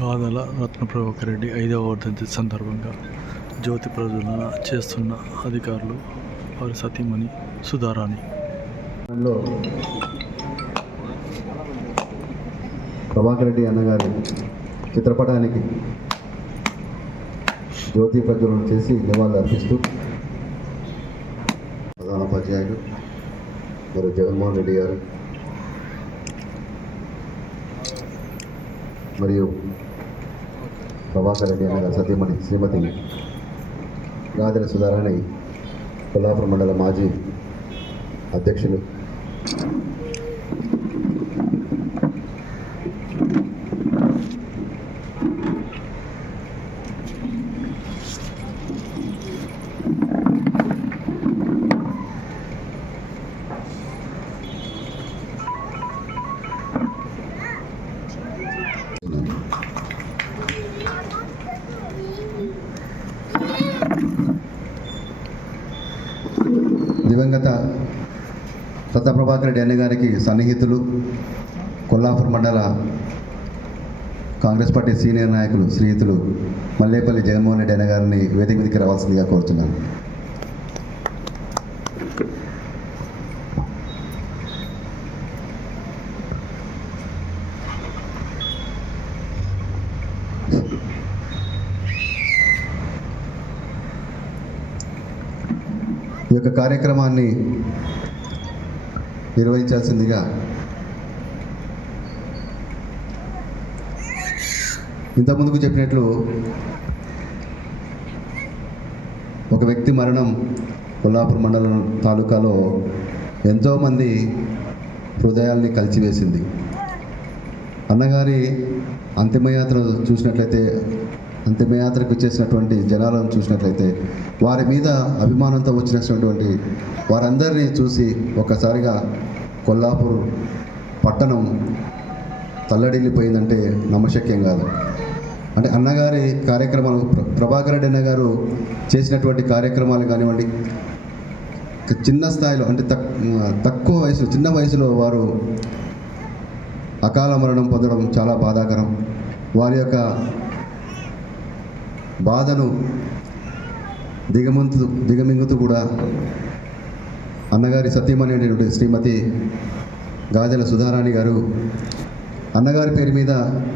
గాదల రత్నప్రభాకర్ రెడ్డి 5వ వర్ధంతి సందర్భంగా జ్యోతి ప్రజ్వలన చేస్తున్న అధికారులు వారి సతీమణి సుధారాణి. ప్రభాకర్ రెడ్డి అన్నగారి చిత్రపటానికి జ్యోతి ప్రజ్వలన చేసి నివాళులు అర్పిస్తూ ప్రధాన ఉపాధ్యాయులు మరియు జగన్మోహన్ రెడ్డి గారు మరియు ప్రభాకర్ రెడ్డి అన్నగారి సతీమణి శ్రీమతి గాదెల సుధారాణి కొల్లాపురం మండల మాజీ అధ్యక్షులు దివంగత రత్నప్రభాకర్ రెడ్డి అన్న గారికి సన్నిహితులు కొల్లాపూర్ మండల కాంగ్రెస్ పార్టీ సీనియర్ నాయకులు శ్రీయుతులు మల్లేపల్లి జగన్మోహన్ రెడ్డి అన్న గారిని వేదిక మీదకి రావాల్సిందిగా కోరుతున్నాను. ఈ యొక్క కార్యక్రమాన్ని నిర్వహించాల్సిందిగా ఇంతకుముందుకు చెప్పినట్లు ఒక వ్యక్తి మరణం కొల్లాపూర్ మండలం తాలూకాలో ఎంతోమంది హృదయాల్ని కలిచివేసింది. అన్నగారి అంతిమయాత్ర చూసినట్లయితే, అంతిమయాత్రకు వచ్చేసినటువంటి జనాలను చూసినట్లయితే వారి మీద అభిమానంతో వచ్చినటువంటి వారందరినీ చూసి ఒక్కసారిగా కొల్లాపూర్ పట్టణం తల్లడిల్లిపోయిందంటే నమ్మశక్యం కాదు. అంటే అన్నగారి కార్యక్రమాలు, ప్రభాకర్ రెడ్డి అన్న గారు చేసినటువంటి కార్యక్రమాలు కానివ్వండి, చిన్న స్థాయిలో అంటే తక్కువ వయసు, చిన్న వయసులో వారు అకాల మరణం పొందడం చాలా బాధాకరం. వారి యొక్క బాధను దిగమింగుతూ కూడా అన్నగారి సతీమణి అనేటువంటి శ్రీమతి గాదెల సుధారాణి గారు అన్నగారి పేరు మీద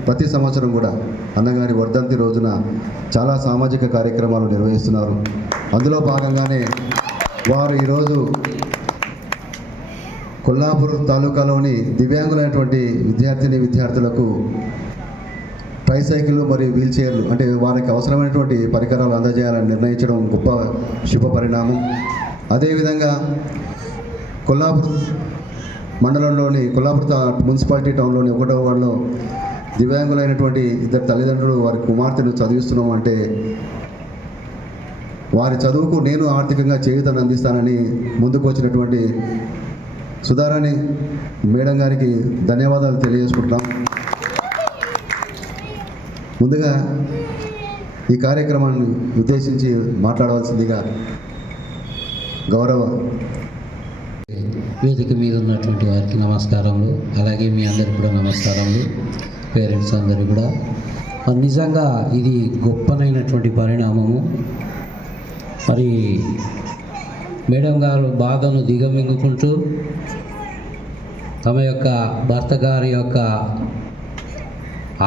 ప్రతి సంవత్సరం కూడా అన్నగారి వర్ధంతి రోజున చాలా సామాజిక కార్యక్రమాలు నిర్వహిస్తున్నారు. అందులో భాగంగానే వారు ఈరోజు కొల్లాపూర్ తాలూకాలోని దివ్యాంగులైనటువంటి విద్యార్థులకు ట్రైసైకిల్ మరియు వీల్ చైర్లు అంటే వారికి అవసరమైనటువంటి పరికరాలు అందజేయాలని నిర్ణయించడం గొప్ప శుభ పరిణామం. అదేవిధంగా కొల్లాపూర్ మండలంలోని కొల్లాపూర్ మున్సిపాలిటీ టౌన్లోని 1వ వార్డులో దివ్యాంగులైనటువంటి ఇద్దరు తల్లిదండ్రులు వారి కుమార్తెను చదివిస్తున్నాం అంటే వారి చదువుకు నేను ఆర్థికంగా చేయూతను అందిస్తానని ముందుకు వచ్చినటువంటి సుధారాణి మేడం గారికి ధన్యవాదాలు తెలియజేసుకుంటున్నాం. ముందుగా ఈ కార్యక్రమాన్ని ఉద్దేశించి మాట్లాడవలసిందిగా గౌరవ వేదిక మీద ఉన్నటువంటి వారికి నమస్కారములు, అలాగే మీ అందరికీ కూడా నమస్కారములు, పేరెంట్స్ అందరికీ కూడా. నిజంగా ఇది గొప్పనైనటువంటి పరిణామము. మరి మేడం గారు బాధను దిగమింగుకుంటూ తమ యొక్క భర్త గారి యొక్క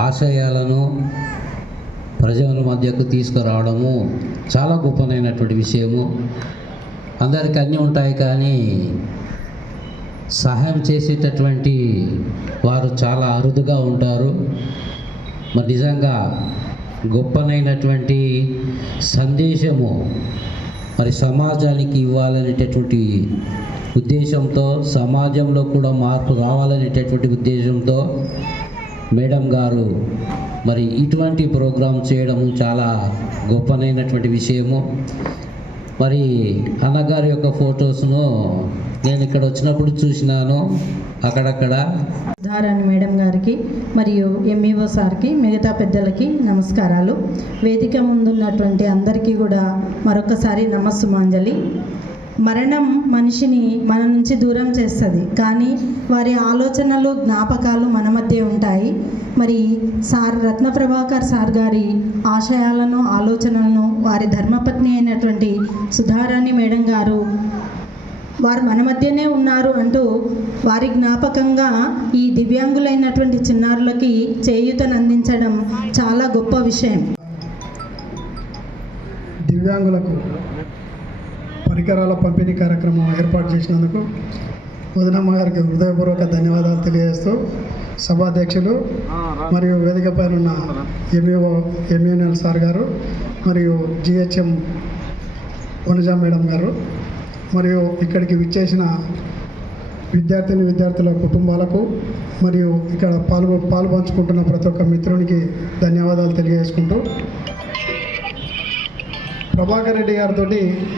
ఆశయాలను ప్రజల మధ్యకు తీసుకురావడము చాలా గొప్పనైనటువంటి విషయము. అందరికీ అన్నీ ఉంటాయి, కానీ సహాయం చేసేటటువంటి వారు చాలా అరుదుగా ఉంటారు. మరి నిజంగా గొప్పనైనటువంటి సందేశము మరి సమాజానికి ఇవ్వాలనేటటువంటి ఉద్దేశంతో, సమాజంలో కూడా మార్పు రావాలనేటటువంటి ఉద్దేశంతో మేడం గారు మరి ఇటువంటి ప్రోగ్రాం చేయడము చాలా గొప్పనైనటువంటి విషయము. మరి అన్నగారి యొక్క ఫొటోస్ను నేను ఇక్కడ వచ్చినప్పుడు చూసినాను అక్కడక్కడ. సుధారాణి మేడం గారికి మరియు ఎంఈఓ సార్కి, మిగతా పెద్దలకి నమస్కారాలు. వేదిక ముందున్నటువంటి అందరికీ కూడా మరొకసారి నమస్సుమాంజలి. మరణం మనిషిని మన నుంచి దూరం చేస్తుంది, కానీ వారి ఆలోచనలు జ్ఞాపకాలు మన మధ్య ఉంటాయి. మరి సార్ రత్నప్రభాకర్ సార్ గారి ఆశయాలను ఆలోచనలను వారి ధర్మపత్ని అయినటువంటి సుధారాణి మేడం గారు వారు మన మధ్యనే ఉన్నారు అంటూ వారి జ్ఞాపకంగా ఈ దివ్యాంగులైనటువంటి చిన్నారులకి చేయూతను అందించడం చాలా గొప్ప విషయం. దివ్యాంగులకు పరికరాల పంపిణీ కార్యక్రమం ఏర్పాటు చేసినందుకు వదినమ్మ గారికి హృదయపూర్వక ధన్యవాదాలు తెలియజేస్తూ సభాధ్యక్షులు మరియు వేదిక పైన ఉన్న ఎంయూఎన్ఎల్ సార్ గారు మరియు జిహెచ్ఎం వనజా మేడం గారు మరియు ఇక్కడికి విచ్చేసిన విద్యార్థుల కుటుంబాలకు మరియు ఇక్కడ పాలు పంచుకుంటున్న ప్రతి ఒక్క మిత్రునికి ధన్యవాదాలు తెలియజేసుకుంటూ, ప్రభాకర్ రెడ్డి గారితో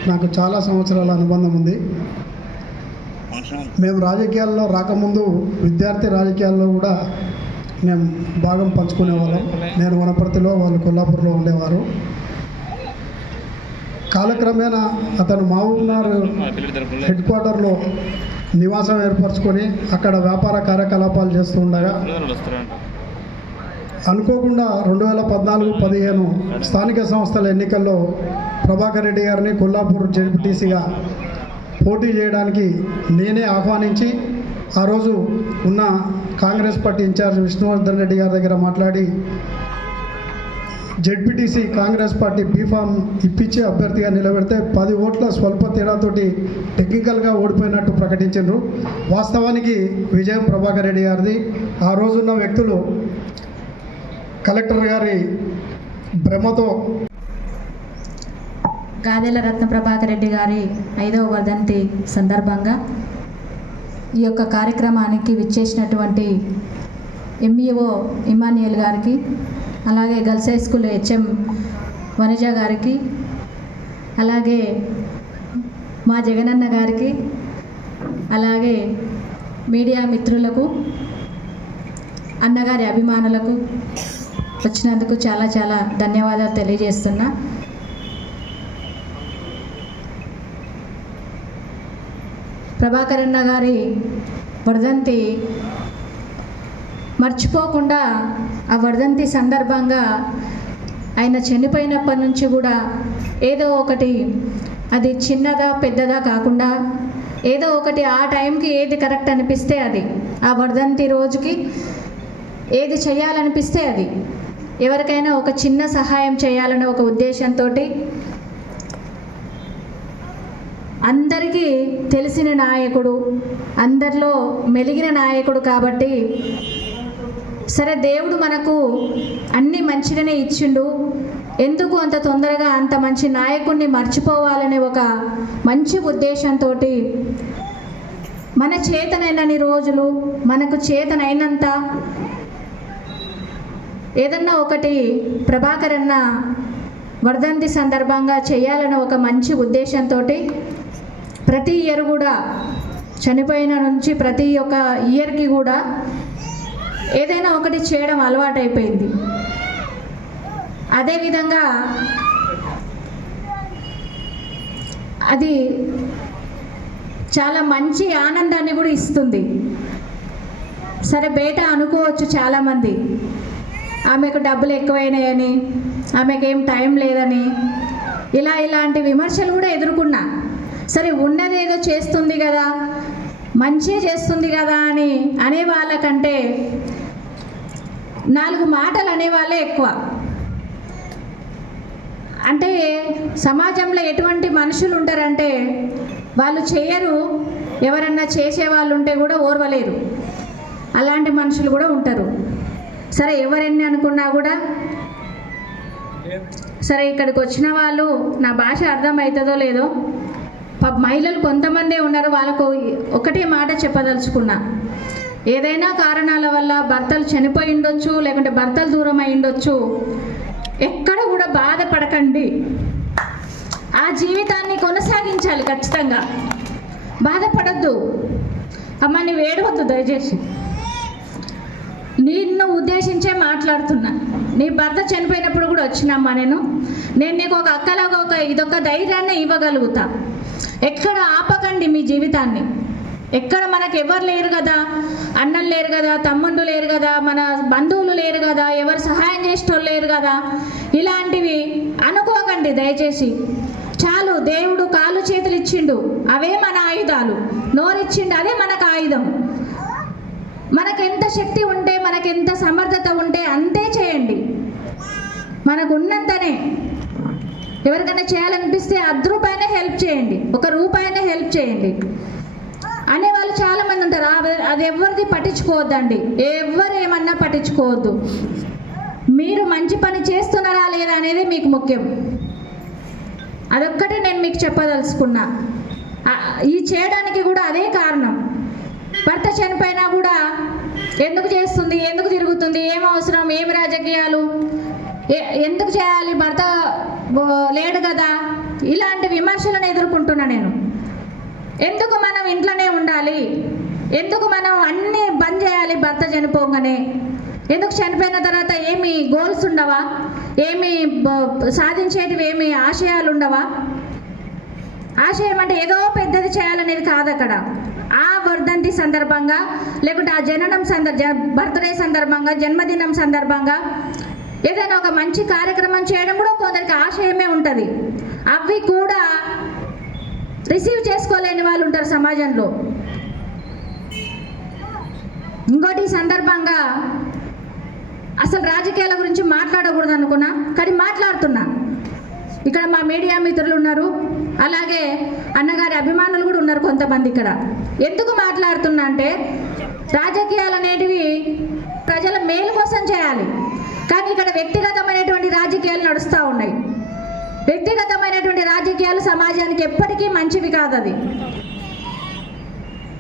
నాకు చాలా సంవత్సరాల అనుబంధం ఉంది. మేము రాజకీయాల్లో రాకముందు విద్యార్థి రాజకీయాల్లో కూడా మేము భాగం పంచుకునేవాళ్ళం. నేను వనపర్తిలో, వాళ్ళు కొల్లాపూర్లో ఉండేవారు. కాలక్రమేణా అతను మహబూబ్నగర్ హెడ్ క్వార్టర్లో నివాసం ఏర్పరచుకొని అక్కడ వ్యాపార కార్యకలాపాలు చేస్తూ ఉండగా అనుకోకుండా 2014-15 స్థానిక సంస్థల ఎన్నికల్లో ప్రభాకర్ రెడ్డి గారిని కొల్లాపూర్ జెడ్పీటీసీగా పోటీ చేయడానికి నేనే ఆహ్వానించి ఆ రోజు ఉన్న కాంగ్రెస్ పార్టీ ఇన్ఛార్జ్ విష్ణువర్ధన్ రెడ్డి గారి దగ్గర మాట్లాడి జెడ్పీటీసీ కాంగ్రెస్ పార్టీ బీఫామ్ ఇప్పించి అభ్యర్థిగా నిలబెడితే 10 ఓట్ల స్వల్ప తేడాతోటి టెక్నికల్గా ఓడిపోయినట్టు ప్రకటించారు. వాస్తవానికి విజయం ప్రభాకర్ రెడ్డి గారిది. ఆ రోజున్న వ్యక్తులు కలెక్టర్ గారి భ్రమతో గాదెల రత్నప్రభాకర్ రెడ్డి గారి 5వ వర్ధంతి సందర్భంగా ఈ యొక్క కార్యక్రమానికి విచ్చేసినటువంటి ఎంఈఓ ఇమాన్యుయల్ గారికి, అలాగే girls high school HM Vanaja గారికి, అలాగే మా జగనన్న గారికి, అలాగే మీడియా మిత్రులకు, అన్నగారి అభిమానులకు వచ్చినందుకు చాలా చాలా ధన్యవాదాలు తెలియజేస్తున్నా. ప్రభాకర్ అన్న గారి వర్ధంతి మర్చిపోకుండా ఆ వర్ధంతి సందర్భంగా ఆయన చనిపోయినప్పటి నుంచి కూడా ఏదో ఒకటి, అది చిన్నదా పెద్దదా కాకుండా ఏదో ఒకటి ఆ టైంకి ఏది కరెక్ట్ అనిపిస్తే అది, ఆ వర్ధంతి రోజుకి ఏది చేయాలనిపిస్తే అది, ఎవరికైనా ఒక చిన్న సహాయం చేయాలనే ఒక ఉద్దేశంతో అందరికీ తెలిసిన నాయకుడు, అందరిలో మెలిగిన నాయకుడు కాబట్టి సరే దేవుడు మనకు అన్ని మంచిగానే ఇచ్చిండు, ఎందుకు అంత తొందరగా అంత మంచి నాయకుడిని మర్చిపోవాలనే ఒక మంచి ఉద్దేశంతో మన చేతనైనన్ని రోజులు, మనకు చేతనైనంత ఏదన్నా ఒకటి ప్రభాకర్ అన్న వర్ధంతి సందర్భంగా చేయాలనే ఒక మంచి ఉద్దేశంతో ప్రతి ఇయర్ కూడా చనిపోయిన నుంచి ప్రతి ఒక్క ఇయర్కి కూడా ఏదైనా ఒకటి చేయడం అలవాటైపోయింది. అదేవిధంగా అది చాలా మంచి ఆనందాన్ని కూడా ఇస్తుంది. సరే బయట అనుకోవచ్చు చాలామంది, ఆమెకు డబ్బులు ఎక్కువైనాయని, ఆమెకేం టైం లేదని, ఇలాంటి విమర్శలు కూడా ఎదుర్కొన్నా. సరే ఉన్నదేదో చేస్తుంది కదా, మంచిగా చేస్తుంది కదా అని అనే వాళ్ళకంటే 4 మాటలు అనేవాళ్ళే ఎక్కువ. అంటే సమాజంలో ఎటువంటి మనుషులు ఉంటారంటే వాళ్ళు చేయరు, ఎవరన్నా చేసే వాళ్ళు ఉంటే కూడా ఓర్వలేరు, అలాంటి మనుషులు కూడా ఉంటారు. సరే ఎవరెన్ని అనుకున్నా కూడా సరే ఇక్కడికి వచ్చిన వాళ్ళు నా భాష అర్థమవుతుందో లేదో, మహిళలు కొంతమందే ఉన్నారు, వాళ్ళకు ఒకటే మాట చెప్పదలుచుకున్నా. ఏదైనా కారణాల వల్ల భర్తలు చనిపోయి ఉండొచ్చు, లేకుంటే భర్తలు దూరం అయి ఉండొచ్చు, ఎక్కడ కూడా బాధపడకండి. ఆ జీవితాన్ని కొనసాగించాలి ఖచ్చితంగా. బాధపడద్దు. అమ్మ నీవు ఏడవద్దు దయచేసి, నిన్ను ఉద్దేశించే మాట్లాడుతున్నా. నీ భర్త చనిపోయినప్పుడు కూడా వచ్చినమ్మా, నేను నీకు ఒక అక్కలాగా ఇదొక ధైర్యాన్ని ఇవ్వగలుగుతా. ఎక్కడ జీవితాన్ని. ఎక్కడ మనకు ఎవరు లేరు కదా, అన్నలు లేరు కదా, తమ్ముళ్ళు లేరు కదా, మన బంధువులు లేరు కదా, ఎవరు సహాయం చేసేటోళ్ళు లేరు కదా, ఇలాంటివి అనుకోకండి దయచేసి. చాలు, దేవుడు కాళ్ళు చేతులు ఇచ్చిండు, అవే మన ఆయుధాలు. నోరిచ్చిండు, అదే మనకు ఆయుధం. మనకెంత శక్తి ఉంటే, మనకెంత సమర్థత ఉంటే అంతే చేయండి. మనకు ఉన్నంతనే. ఎవరికైనా చేయాలనిపిస్తే ₹10 హెల్ప్ చేయండి, ₹1 హెల్ప్ చేయండి అనేవాళ్ళు చాలామంది ఉంటారు. అది ఎవరిది పట్టించుకోవద్దండి, ఎవరు ఏమన్నా పట్టించుకోవద్దు. మీరు మంచి పని చేస్తున్నారా లేదా అనేది మీకు ముఖ్యం. అదొక్కటే నేను మీకు చెప్పదలుచుకున్నా. ఈ చేయడానికి కూడా అదే కారణం. భర్త చనిపోయినా కూడా ఎందుకు చేస్తుంది, ఎందుకు తిరుగుతుంది, ఏం అవసరం, ఏమి రాజకీయాలు, ఎందుకు చేయాలి, భర్త లేడు కదా, ఇలాంటి విమర్శలను ఎదుర్కొంటున్నా నేను. ఎందుకు మనం ఇంట్లోనే ఉండాలి, ఎందుకు మనం అన్నీ బంద్ చేయాలి భర్త చనిపోగానే, ఎందుకు చనిపోయిన తర్వాత ఏమి గోల్స్ ఉండవా, ఏమి సాధించేటివి ఏమి ఆశయాలు ఉండవా? ఆశయం అంటే ఏదో పెద్దది చేయాలనేది కాదు అక్కడ. ఆ వర్ధంతి సందర్భంగా, లేకుంటే ఆ జననం బర్త్డే సందర్భంగా, జన్మదినం సందర్భంగా ఏదైనా ఒక మంచి కార్యక్రమం చేయడం కూడా కొందరికి ఆశయమే ఉంటుంది. అవి కూడా రిసీవ్ చేసుకోలేని వాళ్ళు ఉంటారు సమాజంలో. ఇంకోటి సందర్భంగా అసలు రాజకీయాల గురించి మాట్లాడకూడదు అనుకున్నా, కానీ మాట్లాడుతున్నా. ఇక్కడ మా మీడియా మిత్రులు ఉన్నారు, అలాగే అన్నగారి అభిమానులు కూడా ఉన్నారు కొంతమంది ఇక్కడ. ఎందుకు మాట్లాడుతున్నా అంటే, రాజకీయాలు అనేటివి ప్రజల మేలు కోసం చేయాలి, కానీ ఇక్కడ వ్యక్తిగతమైనటువంటి రాజకీయాలు నడుస్తూ ఉన్నాయి. వ్యక్తిగతమైనటువంటి రాజకీయాలు సమాజానికి ఎప్పటికీ మంచివి కాదు. అది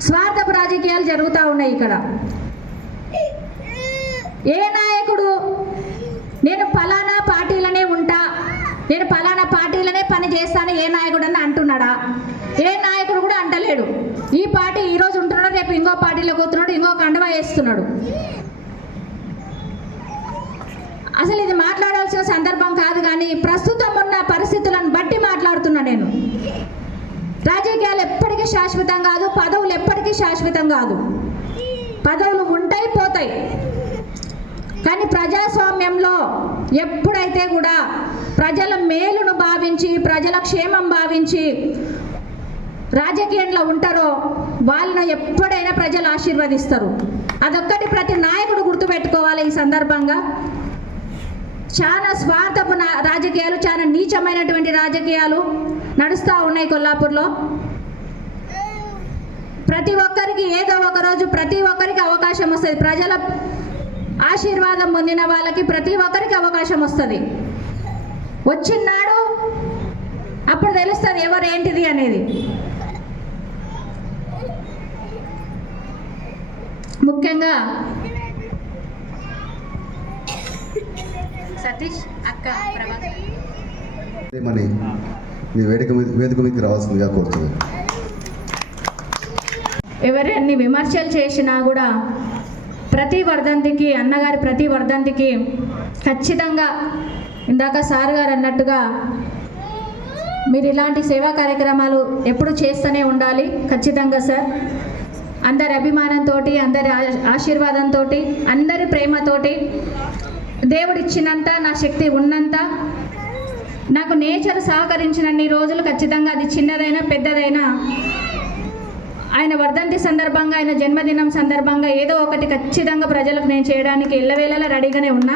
స్వార్థపు రాజకీయాలు జరుగుతూ ఉన్నాయి ఇక్కడ. ఏ నాయకుడు నేను ఫలానా పార్టీలనే ఉంటా, నేను ఫలానా పార్టీలనే పని చేస్తాను ఏ నాయకుడు అని అంటున్నాడా? ఏ నాయకుడు కూడా అంటలేడు. ఈ పార్టీ ఈరోజు ఉంటున్నాడు, రేపు ఇంకో పార్టీలో కూతున్నాడు, ఇంకో కండువా వేస్తున్నాడు. అసలు ఇది మాట్లాడాల్సిన సందర్భం కాదు, కానీ ప్రస్తుతం ఉన్న పరిస్థితులను బట్టి మాట్లాడుతున్నా నేను. రాజకీయాలు ఎప్పటికీ శాశ్వతం కాదు, పదవులు ఎప్పటికీ శాశ్వతం కాదు. పదవులు ఉంటాయి, పోతాయి. కానీ ప్రజాస్వామ్యంలో ఎప్పుడైతే కూడా ప్రజల మేలును భావించి, ప్రజల క్షేమం భావించి రాజకీయంలో ఉంటారో వాళ్ళను ఎప్పుడైనా ప్రజలు ఆశీర్వదిస్తారు. అదొక్కటి ప్రతి నాయకుడు గుర్తుపెట్టుకోవాలి. ఈ సందర్భంగా చాలా స్వార్థపు రాజకీయాలు, చాలా నీచమైనటువంటి రాజకీయాలు నడుస్తూ ఉన్నాయి కొల్లాపూర్లో. ప్రతి ఒక్కరికి ఏదో ఒక రోజు ప్రతి ఒక్కరికి అవకాశం వస్తుంది. ప్రజల ఆశీర్వాదం పొందిన వాళ్ళకి ప్రతి ఒక్కరికి అవకాశం వస్తుంది. వచ్చినాడు అప్పుడు తెలుస్తుంది ఎవరేంటిది అనేది. ముఖ్యంగా సతీష్ అక్క మని మీ వేదిక మీదకి రావాల్సిందిగా కోరుతున్నాను. ఎవరన్ని విమర్శలు చేసినా కూడా ప్రతి వర్ధంతికి, అన్నగారి ప్రతి వర్ధంతికి ఖచ్చితంగా ఇందాక సార్ గారు అన్నట్టుగా మీరు ఇలాంటి సేవా కార్యక్రమాలు ఎప్పుడు చేస్తూనే ఉండాలి. ఖచ్చితంగా సార్. అందరి అభిమానంతో, అందరి ఆశీర్వాదంతో, అందరి ప్రేమతోటి, దేవుడిచ్చినంత, నా శక్తి ఉన్నంత, నాకు నేచర్ సహకరించినన్ని రోజులు ఖచ్చితంగా అది చిన్నదైనా పెద్దదైనా ఆయన వర్ధంతి సందర్భంగా, ఆయన జన్మదినం సందర్భంగా ఏదో ఒకటి ఖచ్చితంగా ప్రజలకు నేను చేయడానికి ఎల్లవేళలా రెడీగానే ఉన్నా.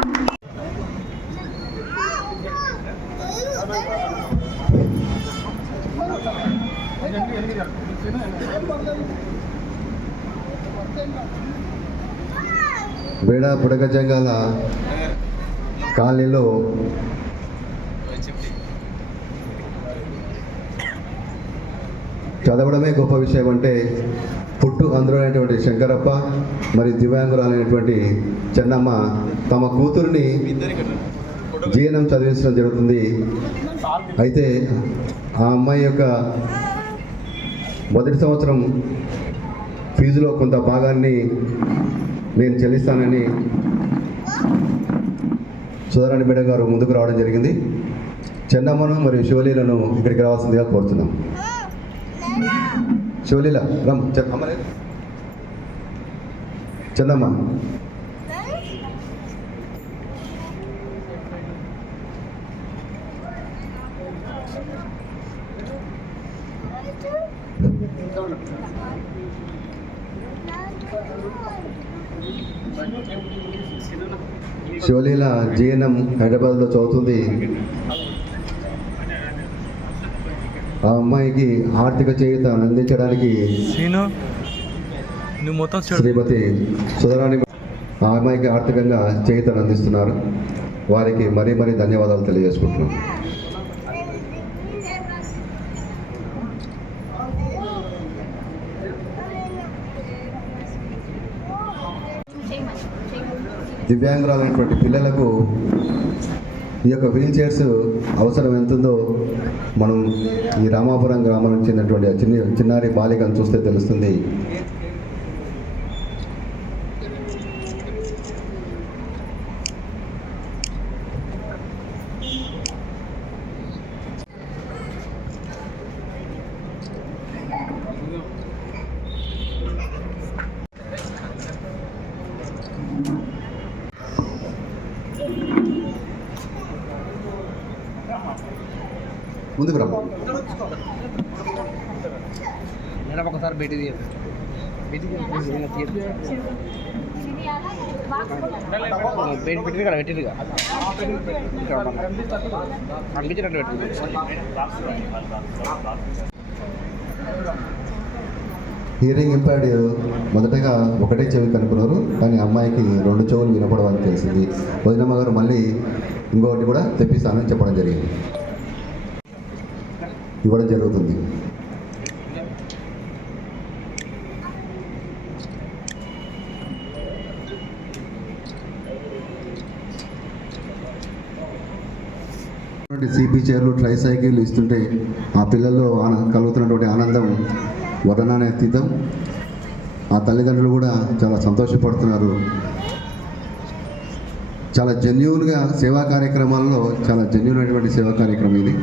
బేడ పుడగజంగాల కాలనీలో చదవడమే గొప్ప విషయం అంటే పుట్టు అందులోనేటువంటి శంకరప్ప మరియు దివ్యాంగురాలైనటువంటి చెన్నమ్మ తమ కూతుర్ని జీఎన్ఎం చదివించడం జరుగుతుంది. అయితే ఆ అమ్మాయి యొక్క మొదటి సంవత్సరం ఫీజులో కొంత భాగాన్ని నేను చెల్లిస్తానని సుధారాణి మేడం గారు ముందుకు రావడం జరిగింది. చెన్నమ్మను మరియు శివలీలను ఇక్కడికి రావాల్సిందిగా కోరుతున్నాం. శివలీల రమ్ చందమ్మ శివలీల జిఎన్ఎం హైదరాబాద్లో చదువుతుంది. ఆ అమ్మాయికి ఆర్థిక చేయూత అందించడానికి సీను నువ్వు మొత్తం శ్రీమతి సుధారాణి ఆ అమ్మాయికి ఆర్థికంగా చేయూతను అందిస్తున్నారు. వారికి మరీ మరీ ధన్యవాదాలు తెలియజేసుకుంటున్నాం. దివ్యాంగురాలైనటువంటి పిల్లలకు ఈ యొక్క వీల్ చైర్స్ అవసరం ఎంతుందో మనం ఈ రామాపురం గ్రామానికి చెందినటువంటి చిన్నారి బాలికను చూస్తే తెలుస్తుంది. ముందుకు రా. ఒకసారి బయట పెట్టిగా పెట్టిగా అనిపించినట్టు పెట్టింది. హియరింగ్ ఇంపైర్డ్ మొదటగా ఒకటే చెవి కనుక్కున్నారు, కానీ అమ్మాయికి 2 చెవులు వినపడవని తెలిసింది. వదినమ్మ గారు మళ్ళీ ఇంకొకటి కూడా తెప్పిస్తానని చెప్పడం జరిగింది, ఇవ్వడం జరుగుతుంది. సిపి చైర్లు ట్రై సైకిల్ ఇస్తుంటే ఆ పిల్లల్లో కలుగుతున్నటువంటి ఆనందం వర్ణనాతీతం. ఆ తల్లిదండ్రులు కూడా చాలా సంతోషపడుతున్నారు. చాలా జెన్యూన్గా సేవా కార్యక్రమాల్లో చాలా జెన్యూన్ అయినటువంటి సేవా కార్యక్రమం ఇది.